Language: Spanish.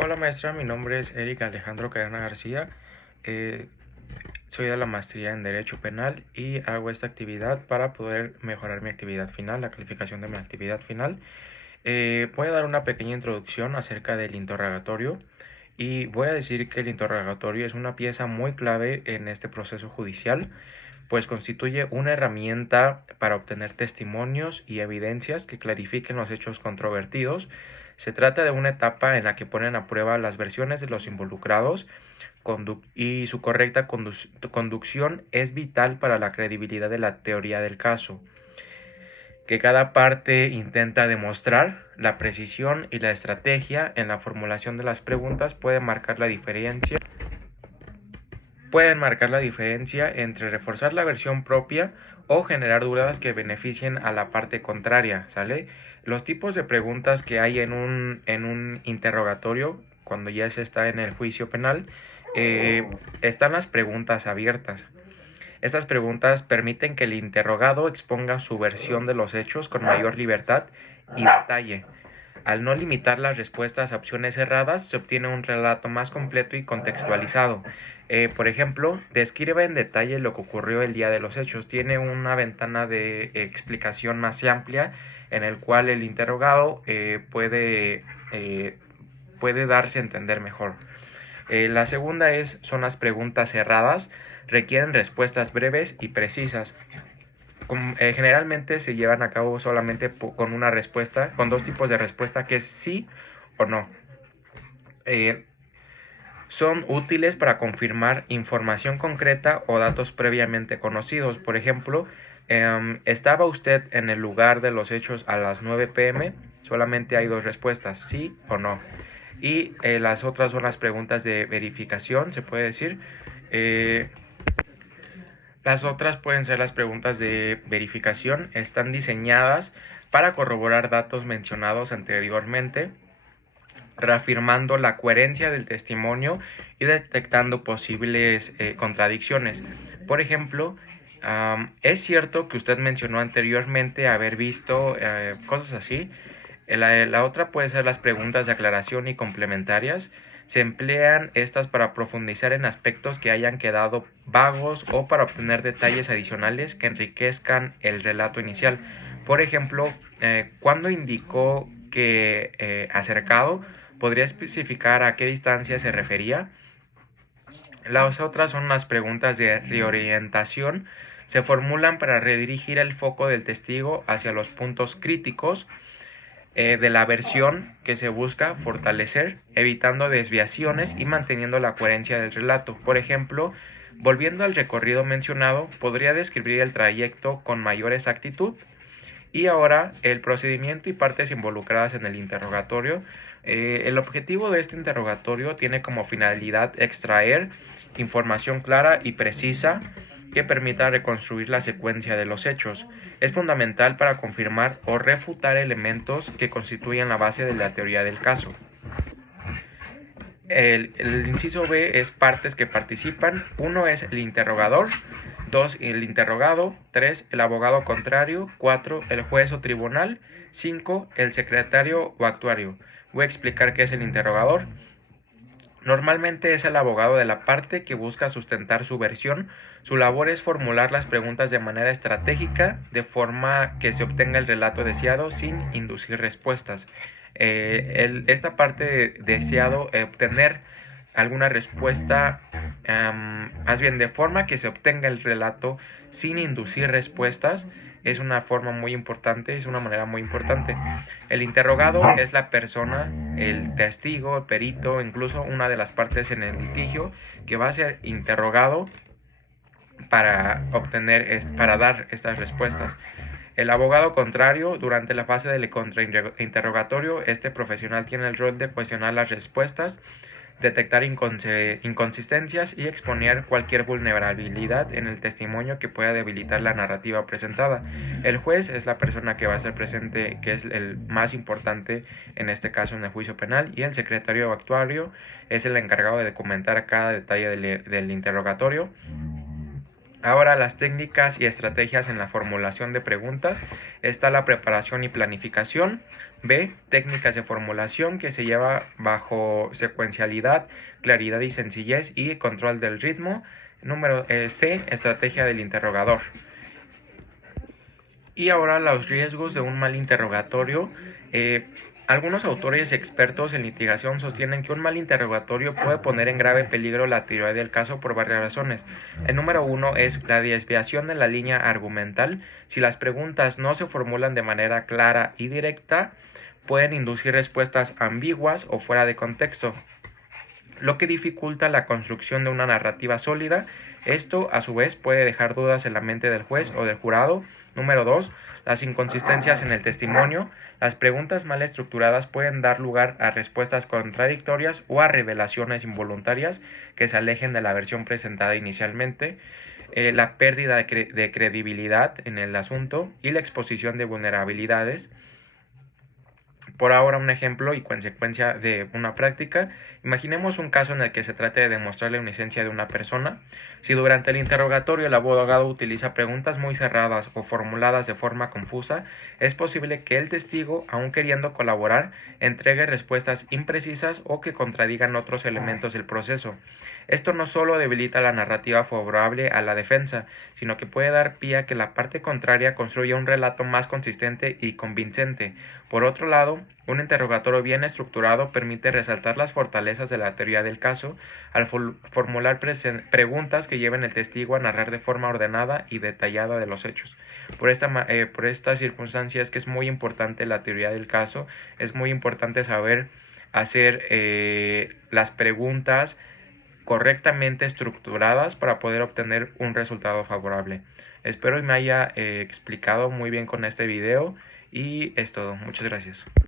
Hola maestra, mi nombre es Eric Alejandro Cadena García. Eh, Soy de la maestría en Derecho Penal y hago esta actividad para poder mejorar mi actividad final, la calificación de mi actividad final. Voy a dar una pequeña introducción acerca del interrogatorio y voy a decir que el interrogatorio es una pieza muy clave en este proceso judicial, pues constituye una herramienta para obtener testimonios y evidencias que clarifiquen los hechos controvertidos. Se trata de una etapa en la que ponen a prueba las versiones de los involucrados y su correcta conducción es vital para la credibilidad de la teoría del caso. Que cada parte intenta demostrar la precisión y la estrategia en la formulación de las preguntas pueden marcar la diferencia entre reforzar la versión propia o generar dudas que beneficien a la parte contraria, ¿sale? Los tipos de preguntas que hay en un interrogatorio, cuando ya se está en el juicio penal, están las preguntas abiertas. Estas preguntas permiten que el interrogado exponga su versión de los hechos con mayor libertad y detalle. Al no limitar las respuestas a opciones cerradas, se obtiene un relato más completo y contextualizado. Por ejemplo, describe en detalle lo que ocurrió el día de los hechos. Tiene una ventana de explicación más amplia en el cual el interrogado puede darse a entender mejor. La segunda son las preguntas cerradas. Requieren respuestas breves y precisas. Generalmente se llevan a cabo solamente con una respuesta, con dos tipos de respuesta, que es sí o no. Son útiles para confirmar información concreta o datos previamente conocidos. Por ejemplo, ¿estaba usted en el lugar de los hechos a las 9 p.m.? Solamente hay dos respuestas, sí o no. Y las otras son las preguntas de verificación, se puede decir. Las otras pueden ser las preguntas de verificación. Están diseñadas para corroborar datos mencionados anteriormente, reafirmando la coherencia del testimonio y detectando posibles contradicciones. Por ejemplo, ¿es cierto que usted mencionó anteriormente haber visto cosas así? La otra puede ser las preguntas de aclaración y complementarias. Se emplean estas para profundizar en aspectos que hayan quedado vagos o para obtener detalles adicionales que enriquezcan el relato inicial. Por ejemplo, cuando indicó que acercado, ¿podría especificar a qué distancia se refería? Las otras son las preguntas de reorientación. Se formulan para redirigir el foco del testigo hacia los puntos críticos de la versión que se busca fortalecer, evitando desviaciones y manteniendo la coherencia del relato. Por ejemplo, volviendo al recorrido mencionado, podría describir el trayecto con mayor exactitud. Y ahora, el procedimiento y partes involucradas en el interrogatorio. El objetivo de este interrogatorio tiene como finalidad extraer información clara y precisa que permita reconstruir la secuencia de los hechos. Es fundamental para confirmar o refutar elementos que constituyen la base de la teoría del caso. El inciso B es partes que participan. 1 es el interrogador, 2 el interrogado, 3 el abogado contrario, 4 el juez o tribunal, 5 el secretario o actuario. Voy a explicar qué es el interrogador. Normalmente es el abogado de la parte que busca sustentar su versión. Su labor es formular las preguntas de manera estratégica, de forma que se obtenga el relato deseado sin inducir respuestas. Esta parte deseado, obtener alguna respuesta, más bien de forma que se obtenga el relato sin inducir respuestas, es una forma muy importante, es una manera muy importante. El interrogado es la persona, el testigo, el perito, incluso una de las partes en el litigio que va a ser interrogado para dar estas respuestas. El abogado contrario, durante la fase del contrainterrogatorio, este profesional tiene el rol de cuestionar las respuestas, detectar inconsistencias y exponer cualquier vulnerabilidad en el testimonio que pueda debilitar la narrativa presentada. El juez es la persona que va a ser presente, que es el más importante en este caso en el juicio penal, y el secretario o actuario es el encargado de documentar cada detalle del interrogatorio. Ahora, las técnicas y estrategias en la formulación de preguntas. Está la preparación y planificación. B, técnicas de formulación que se lleva bajo secuencialidad, claridad y sencillez y control del ritmo. C, estrategia del interrogador. Y ahora los riesgos de un mal interrogatorio. Algunos autores expertos en litigación sostienen que un mal interrogatorio puede poner en grave peligro la teoría del caso por varias razones. El número uno es la desviación de la línea argumental. Si las preguntas no se formulan de manera clara y directa, pueden inducir respuestas ambiguas o fuera de contexto, lo que dificulta la construcción de una narrativa sólida. Esto, a su vez, puede dejar dudas en la mente del juez o del jurado. Número 2. Las inconsistencias en el testimonio. Las preguntas mal estructuradas pueden dar lugar a respuestas contradictorias o a revelaciones involuntarias que se alejen de la versión presentada inicialmente. La pérdida de credibilidad en el asunto y la exposición de vulnerabilidades. Por ahora, un ejemplo y consecuencia de una práctica. Imaginemos un caso en el que se trate de demostrar la inocencia de una persona. Si durante el interrogatorio el abogado utiliza preguntas muy cerradas o formuladas de forma confusa, es posible que el testigo, aun queriendo colaborar, entregue respuestas imprecisas o que contradigan otros elementos del proceso. Esto no solo debilita la narrativa favorable a la defensa, sino que puede dar pie a que la parte contraria construya un relato más consistente y convincente. Por otro lado, un interrogatorio bien estructurado permite resaltar las fortalezas de la teoría del caso al formular preguntas que lleven al testigo a narrar de forma ordenada y detallada de los hechos. Por esta circunstancia es que es muy importante la teoría del caso, es muy importante saber hacer las preguntas correctamente estructuradas para poder obtener un resultado favorable. Espero y me haya explicado muy bien con este video y es todo. Muchas gracias.